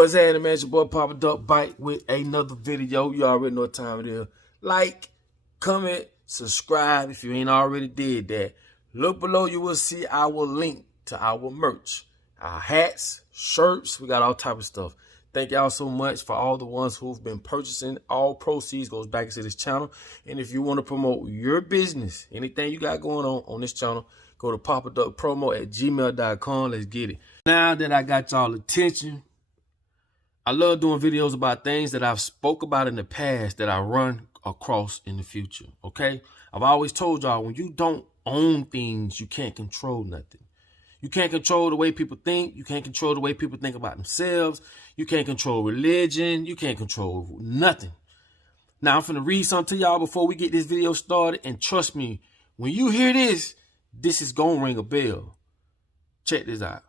What's happening, man? It's your boy Papa Duck Bite with another video. You already know what time it is. Like, comment, subscribe if you ain't already did that. Look below, you will see our link to our merch. Our hats, shirts, we got all type of stuff. Thank y'all so much for all the ones who've been purchasing. All proceeds goes back into this channel. And if you want to promote your business, anything you got going on this channel, go to papaduckpromo@gmail.com. Let's get it. Now that I got y'all attention, I love doing videos about things that I've spoke about in the past that I run across in the future, okay? I've always told y'all, when you don't own things, you can't control nothing. You can't control the way people think. You can't control the way people think about themselves. You can't control religion. You can't control nothing. Now, I'm finna read something to y'all before we get this video started, and trust me, when you hear this, this is gonna ring a bell. Check this out.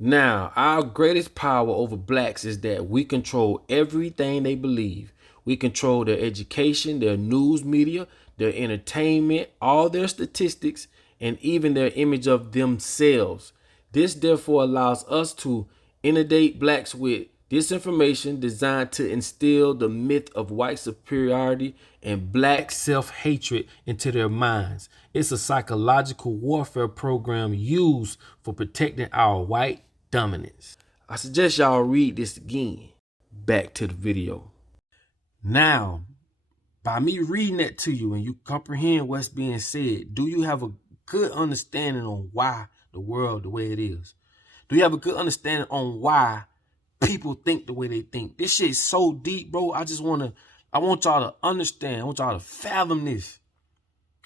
Now, our greatest power over blacks is that we control everything they believe. We control their education, their news media, their entertainment, all their statistics, and even their image of themselves. This therefore allows us to inundate blacks with disinformation designed to instill the myth of white superiority and black self-hatred into their minds. It's a psychological warfare program used for protecting our white dominance. I suggest y'all read this again. Back to the video. Now, by me reading that to you and you comprehend what's being said, do you have a good understanding on why the world the way it is? Do you have a good understanding on why people think the way they think? This shit is so deep, bro. I want y'all to understand. I want y'all to fathom this.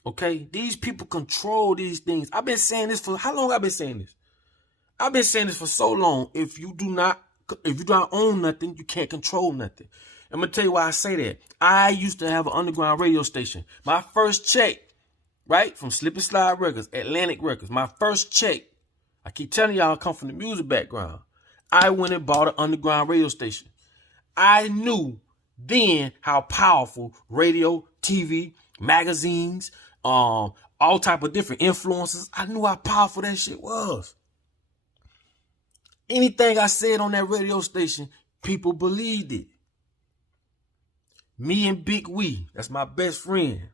Okay? These people control these things. I've been saying this for how long? I've been saying this. I've been saying this for so long. If you do not own nothing, you can't control nothing. I'm gonna tell you why I say that. I used to have an underground radio station. My first check, right, from Slip and Slide Records, Atlantic Records, my first check, I keep telling y'all I come from the music background. I went and bought an underground radio station. I knew then how powerful radio, TV, magazines, all type of different influences, I knew how powerful that shit was. Anything I said on that radio station, people believed it. Me and Big Wee, that's my best friend,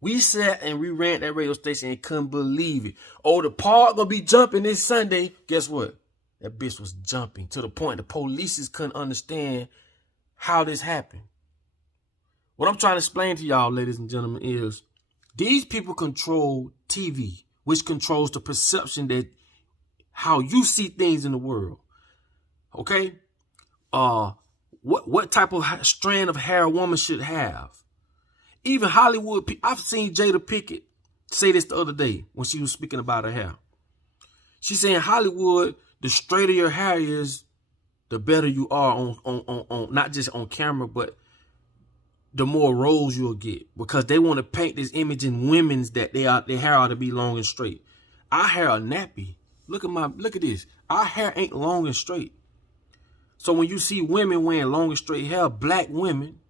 we sat and we ran that radio station and couldn't believe it. Oh, the park gonna be jumping this Sunday. Guess what? That bitch was jumping to the point the police couldn't understand how this happened. What I'm trying to explain to y'all, ladies and gentlemen, is these people control TV, which controls the perception that how you see things in the world. Okay? What type of strand of hair a woman should have. Even Hollywood, I've seen Jada Pinkett say this the other day when she was speaking about her hair. She's saying Hollywood, the straighter your hair is, the better you are on not just on camera, but the more roles you'll get, because they want to paint this image in women's that their hair ought to be long and straight. Our hair are nappy. Look at this. Our hair ain't long and straight. So when you see women wearing long and straight hair, black women,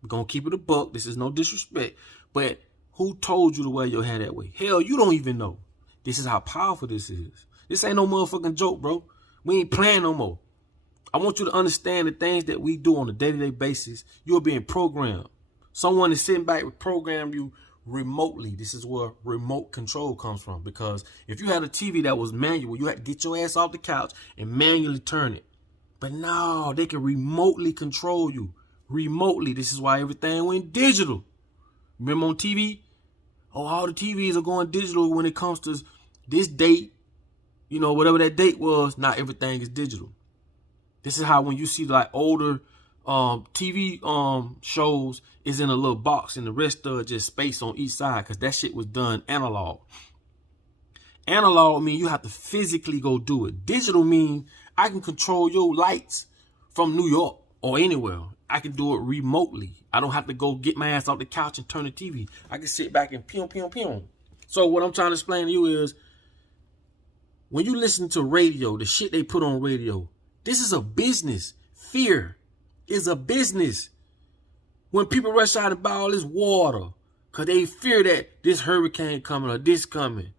we're going to keep it a buck. This is no disrespect. But who told you to wear your hair that way? Hell, you don't even know. This is how powerful this is. This ain't no motherfucking joke, bro. We ain't playing no more. I want you to understand the things that we do on a day-to-day basis. You're being programmed. Someone is sitting back and program you remotely. This is where remote control comes from. Because if you had a TV that was manual, you had to get your ass off the couch and manually turn it. But no, they can remotely control you. Remotely. This is why everything went digital. Remember on TV? Oh, all the TVs are going digital when it comes to this date. You know, whatever that date was, not everything is digital. This is how when you see like older TV shows is in a little box and the rest of it just space on each side, because that shit was done analog. Analog mean you have to physically go do it. Digital mean I can control your lights from New York or anywhere. I can do it remotely. I don't have to go get my ass off the couch and turn the TV. I can sit back and pew, pew, pew. So what I'm trying to explain to you is, when you listen to radio, the shit they put on radio, this is a business. Fear is a business. When people rush out and buy all this water because they fear that this hurricane coming or this coming,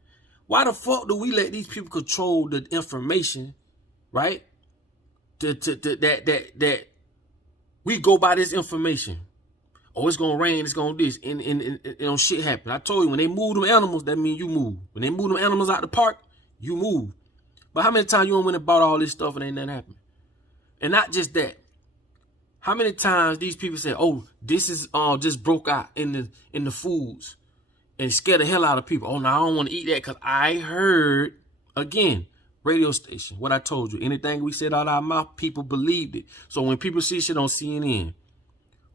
why the fuck do we let these people control the information, right? that we go by this information. Oh, it's gonna rain, it's gonna this, and shit happen. I told you, when they move them animals, that means you move. When they move them animals out the park, you move. But how many times you went and bought all this stuff and ain't nothing happen? And not just that. How many times these people say, oh, this is just broke out in the foods and scare the hell out of people. Oh, no, I don't want to eat that because I heard, again, radio station, what I told you. Anything we said out of our mouth, people believed it. So when people see shit on CNN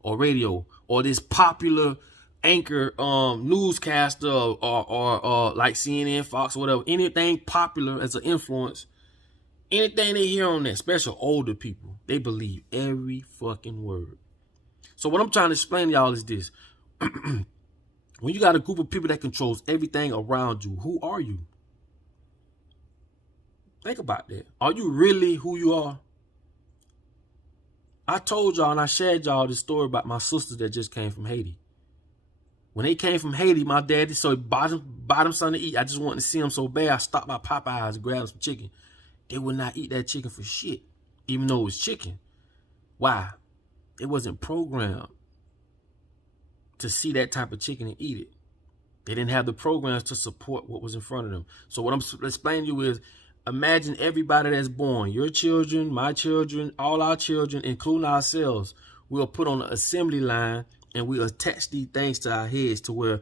or radio or this popular anchor newscaster or like CNN, Fox, or whatever, anything popular as an influence, anything they hear on that, especially older people, they believe every fucking word. So what I'm trying to explain to y'all is this. When you got a group of people that controls everything around you, who are you? Think about that. Are you really who you are? I told y'all and I shared y'all this story about my sisters that just came from Haiti. When they came from Haiti, my daddy bought them something to eat. I just wanted to see them so bad. I stopped by Popeyes and grabbed some chicken. They would not eat that chicken for shit, even though it was chicken. Why? It wasn't programmed to see that type of chicken and eat it. They didn't have the programs to support what was in front of them. So what I'm explaining to you is, imagine everybody that's born, your children, my children, all our children, including ourselves, we'll put on an assembly line and we attach these things to our heads to where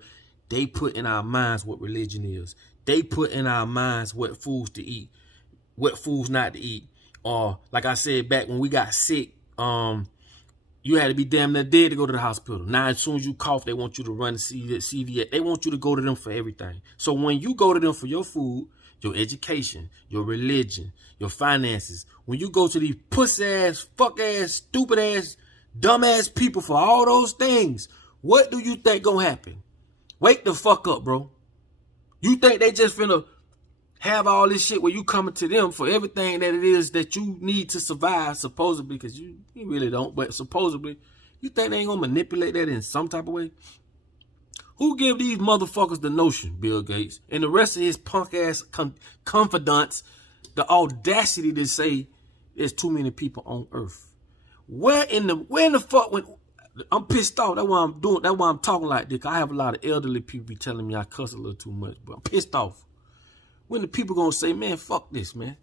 they put in our minds what religion is. They put in our minds what foods to eat, what foods not to eat. Or like I said back when we got sick, you had to be damn near dead to go to the hospital. Now, as soon as you cough, they want you to run to CVS. They want you to go to them for everything. So when you go to them for your food, your education, your religion, your finances, when you go to these puss-ass, fuck-ass, stupid-ass, dumb-ass people for all those things, what do you think gonna happen? Wake the fuck up, bro. You think they just finna have all this shit where you coming to them for everything that it is that you need to survive, supposedly, because you really don't, but supposedly, you think they ain't gonna manipulate that in some type of way? Who give these motherfuckers the notion, Bill Gates, and the rest of his punk-ass confidants, the audacity to say there's too many people on Earth? Where in the fuck, when I'm pissed off, that's why I'm doing, that's why I'm talking like this. I have a lot of elderly people be telling me I cuss a little too much, but I'm pissed off. When the people gonna say, man, fuck this, man?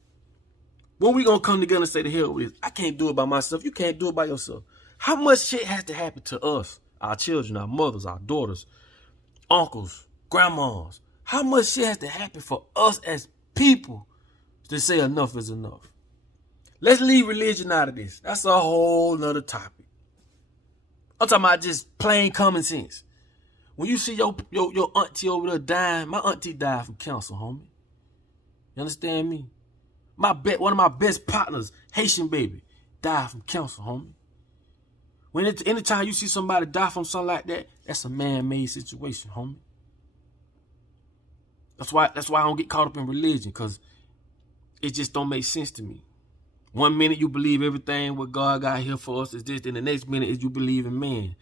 When we gonna come together and say, the hell with this? I can't do it by myself. You can't do it by yourself. How much shit has to happen to us, our children, our mothers, our daughters, uncles, grandmas? How much shit has to happen for us as people to say enough is enough? Let's leave religion out of this. That's a whole nother topic. I'm talking about just plain common sense. When you see your auntie over there dying, my auntie died from cancer, homie. You understand me? One of my best partners, Haitian baby, died from cancer, homie. Anytime you see somebody die from something like that, that's a man-made situation, homie. That's why I don't get caught up in religion, because it just don't make sense to me. One minute you believe everything what God got here for us is this, then the next minute is you believe in man.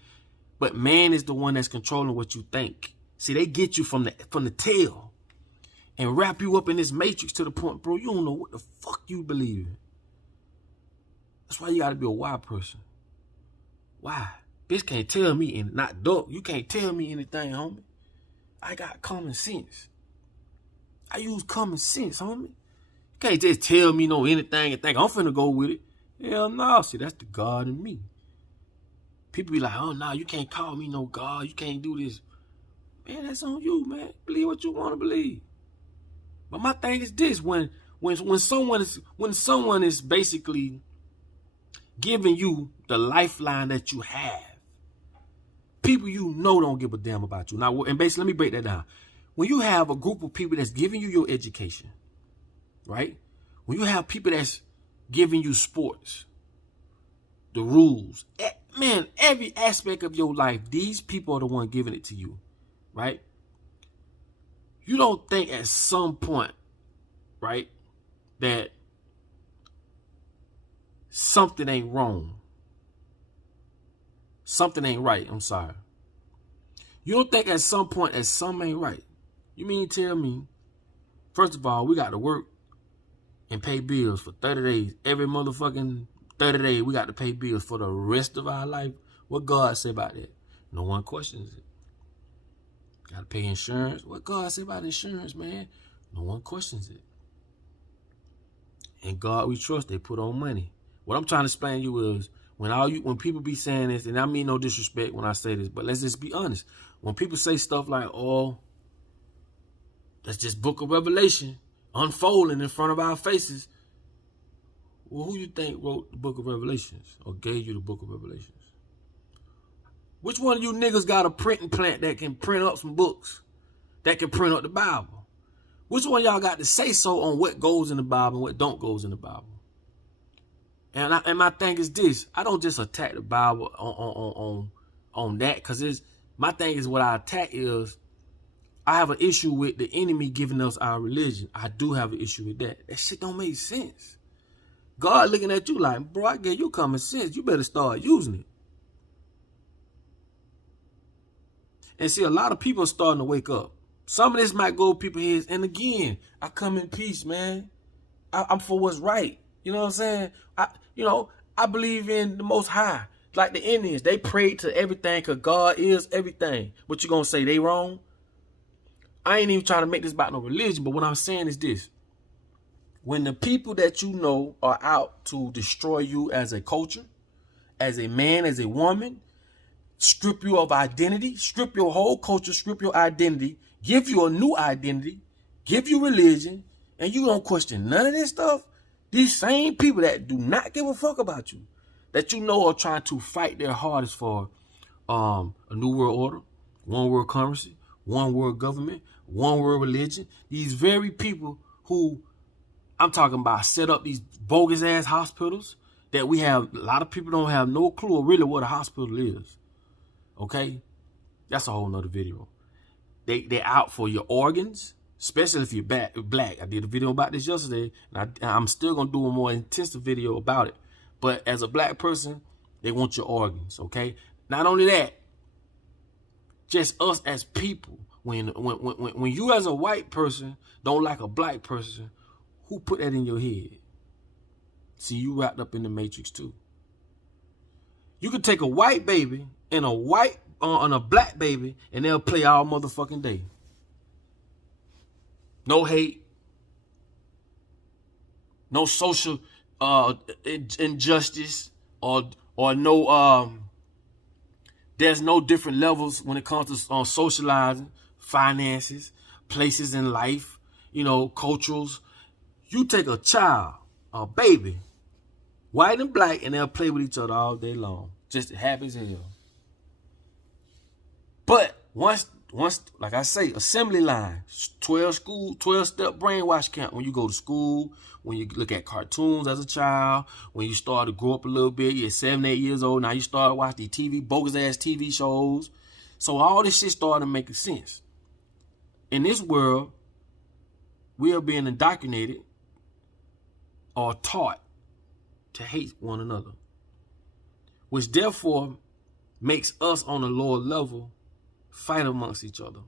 But man is the one that's controlling what you think. See, they get you from the tail and wrap you up in this matrix to the point, bro, you don't know what the fuck you believe in. That's why you gotta be a wild person. Why? Bitch can't tell me, and not duck, you can't tell me anything, homie. I got common sense. I use common sense, homie. You can't just tell me anything and think I'm finna go with it. Hell no, see, that's the God in me. People be like, oh no, you can't call me no God, you can't do this. Man, that's on you, man. Believe what you want to believe. But my thing is this: when someone is basically giving you the lifeline that you have, people you know don't give a damn about you. Now, and basically, let me break that down. When you have a group of people that's giving you your education, right? When you have people that's giving you sports, the rules, man, every aspect of your life, these people are the one giving it to you, right? You don't think at some point, right, that something ain't wrong. Something ain't right, I'm sorry. You don't think at some point that something ain't right. You mean tell me, first of all, we got to work and pay bills for 30 days. Every motherfucking 30 days, we got to pay bills for the rest of our life. What God say about that? No one questions it. Got to pay insurance. What God say about insurance, man? No one questions it. And God we trust, they put on money. What I'm trying to explain to you is, when people be saying this, and I mean no disrespect when I say this, but let's just be honest. When people say stuff like, oh, that's just book of Revelation unfolding in front of our faces. Well, who you think wrote the book of Revelations or gave you the book of Revelations? Which one of you niggas got a printing plant that can print up some books, that can print up the Bible? Which one of y'all got to say so on what goes in the Bible and what don't goes in the Bible? And my thing is this: I don't just attack the Bible on that, because my thing is, what I attack is, I have an issue with the enemy giving us our religion. I do have an issue with that. That shit don't make sense. God looking at you like, bro, I gave you common sense. You better start using it. And see, a lot of people are starting to wake up. Some of this might go over people's heads. And again, I come in peace, man. I'm for what's right. You know what I'm saying? I believe in the Most High. Like the Indians, they prayed to everything because God is everything. What you gonna say, they wrong? I ain't even trying to make this about no religion, but what I'm saying is this. When the people that you know are out to destroy you as a culture, as a man, as a woman, strip you of identity, strip your whole culture, strip your identity, give you a new identity, give you religion, and you don't question none of this stuff, these same people that do not give a fuck about you, that you know are trying to fight their hardest for a new world order, one world currency, one world government, one world religion, these very people who I'm talking about set up these bogus ass hospitals that we have. A lot of people don't have no clue really what a hospital is. Okay? That's a whole nother video. They're out for your organs, especially if you're black. I did a video about this yesterday, and I'm still going to do a more intensive video about it. But as a black person, they want your organs, okay? Not only that, just us as people. When you as a white person don't like a black person, who put that in your head? See, you wrapped up in the matrix too. You could take a white baby and a black baby, and they'll play all motherfucking day. No hate, no social injustice, or no there's no different levels when it comes to socializing, finances, places in life, cultures. You take a child, a baby, white and black, and they'll play with each other all day long. Just happy as hell. But once, like I say, assembly line, 12-step brainwash camp. When you go to school, when you look at cartoons as a child, when you start to grow up a little bit, you're 7, 8 years old, now you start watching these bogus ass TV shows. So all this shit started making sense. In this world, we are being indoctrinated or taught to hate one another, which therefore makes us on a lower level fight amongst each other.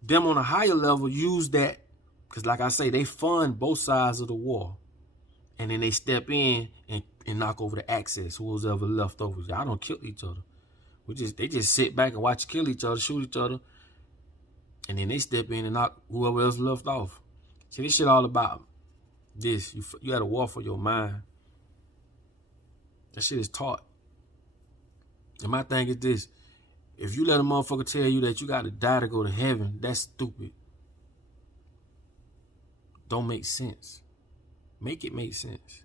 Them on a higher level use that, because like I say, they fund both sides of the war, and then they step in and knock over the access, who's ever left over. Y'all don't kill each other. They just sit back and watch kill each other, shoot each other, and then they step in and knock whoever else left off. See, this shit all about this. You got a war for your mind. That shit is taught. And my thing is this: if you let a motherfucker tell you that you got to die to go to heaven, that's stupid. Don't make sense. Make it make sense.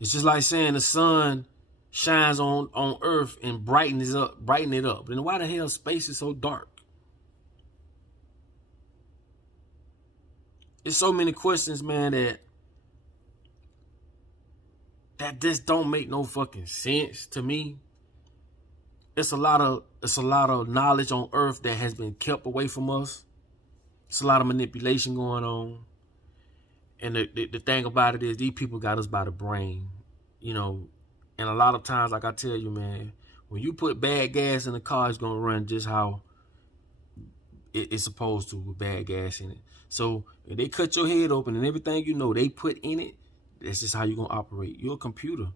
It's just like saying the sun shines on Earth and brighten it up. Then why the hell space is so dark? There's so many questions, man, that just don't make no fucking sense to me. It's a lot of knowledge on Earth that has been kept away from us. It's a lot of manipulation going on. And the thing about it is, these people got us by the brain, And a lot of times, like I tell you, man, when you put bad gas in the car, it's gonna run just how it's supposed to with bad gas in it. So if they cut your head open and everything you know they put in it, that's just how you're going to operate. You're a computer.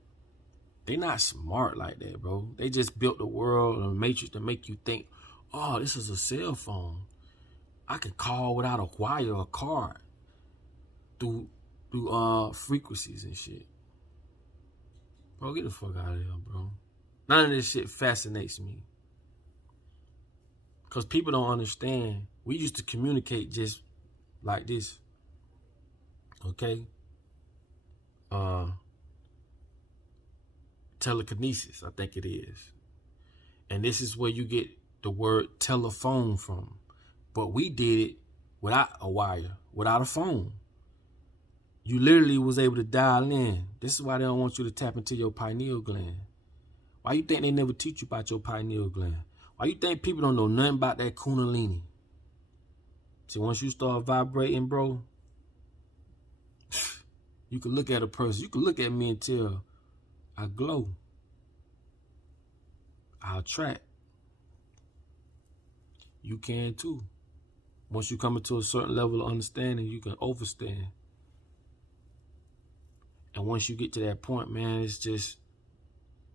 They're not smart like that, bro. They just built the world and a matrix to make you think, oh, this is a cell phone. I can call without a wire or card through frequencies and shit. Bro, get the fuck out of here, bro. None of this shit fascinates me. Because people don't understand. We used to communicate just like this. Okay? Telekinesis, I think it is. And this is where you get the word telephone from. But we did it without a wire, without a phone. You literally was able to dial in. This is why they don't want you to tap into your pineal gland. Why you think they never teach you about your pineal gland? Why you think people don't know nothing about that kundalini? See, once you start vibrating, bro, you can look at a person. You can look at me and tell I glow. I attract. You can too. Once you come into a certain level of understanding, you can overstand. And once you get to that point, man, it's just,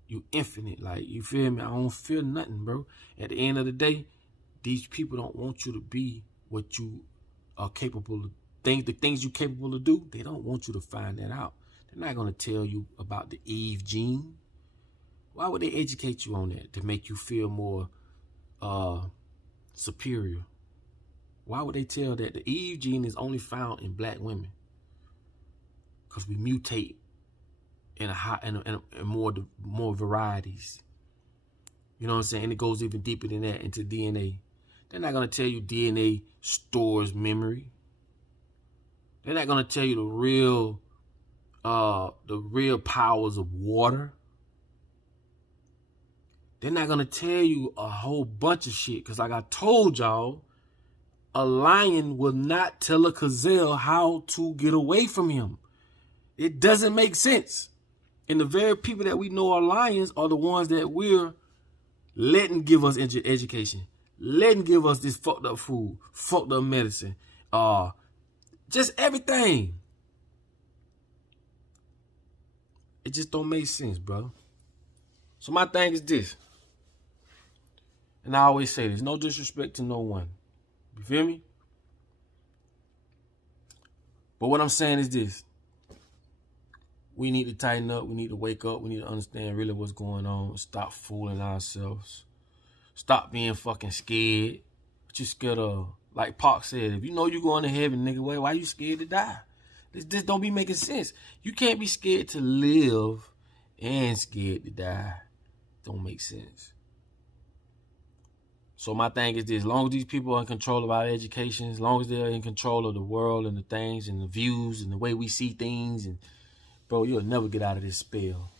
you infinite. Like, you feel me? I don't feel nothing, bro. At the end of the day, these people don't want you to be what you are capable of. The things you're capable of do, they don't want you to find that out. They're not going to tell you about the Eve gene. Why would they educate you on that? To make you feel more superior. Why would they tell that the Eve gene is only found in black women? Because we mutate in more varieties. You know what I'm saying? And it goes even deeper than that into DNA. They're not going to tell you DNA stores memory. They're not going to tell you the real powers of water. They're not going to tell you a whole bunch of shit. Because like I told y'all, a lion will not tell a gazelle how to get away from him. It doesn't make sense. And the very people that we know are lions are the ones that we're letting give us education. Letting give us this fucked up food, fucked up medicine, just everything. It just don't make sense, bro. So my thing is this. And I always say this, no disrespect to no one. You feel me? But what I'm saying is this. We need to tighten up. We need to wake up. We need to understand really what's going on. Stop fooling ourselves. Stop being fucking scared. What you scared of? Like Pac said, if you know you're going to heaven, nigga, why you scared to die? This don't be making sense. You can't be scared to live and scared to die. Don't make sense. So my thing is this. As long as these people are in control of our education, as long as they're in control of the world and the things and the views and the way we see things, and bro, you'll never get out of this spell.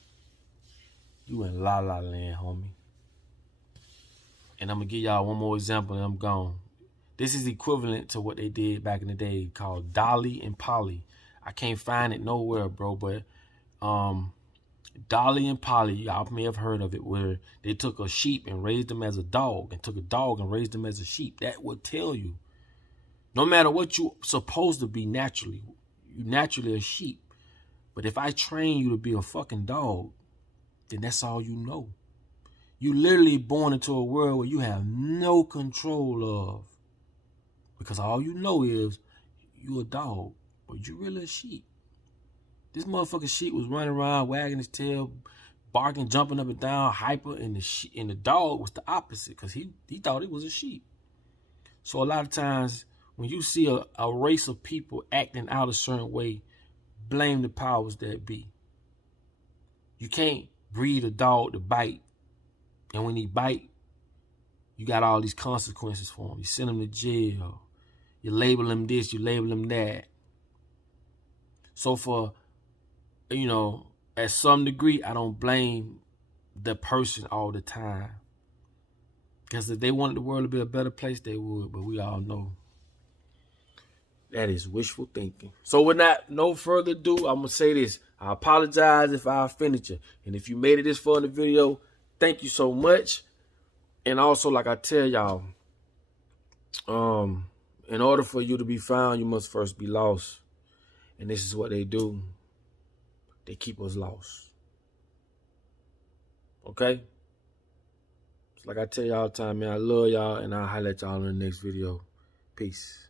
You in la la land, homie. And I'm going to give y'all one more example and I'm gone. This is equivalent to what they did back in the day called Dolly and Polly. I can't find it nowhere, bro, but Dolly and Polly, y'all may have heard of it, where they took a sheep and raised them as a dog, and took a dog and raised them as a sheep. That would tell you, no matter what you're supposed to be naturally, you're naturally a sheep. But if I train you to be a fucking dog, then that's all you know. You literally born into a world where you have no control of. Because all you know is you a dog, but you really a sheep. This motherfucking sheep was running around, wagging his tail, barking, jumping up and down, hyper, and the dog was the opposite because he thought it was a sheep. So a lot of times when you see a race of people acting out a certain way, blame the powers that be. You can't breed a dog to bite, and when he bite, you got all these consequences for him. You send him to jail. You label him this, you label him that. So for, at some degree, I don't blame the person all the time. Because if they wanted the world to be a better place, they would. But we all know that is wishful thinking. So without no further ado, I'm going to say this. I apologize if I offended you. And if you made it this far in the video, thank you so much. And also, like I tell y'all, in order for you to be found, you must first be lost. And this is what they do. They keep us lost. Okay? It's like I tell y'all all the time, man, I love y'all, and I'll highlight y'all in the next video. Peace.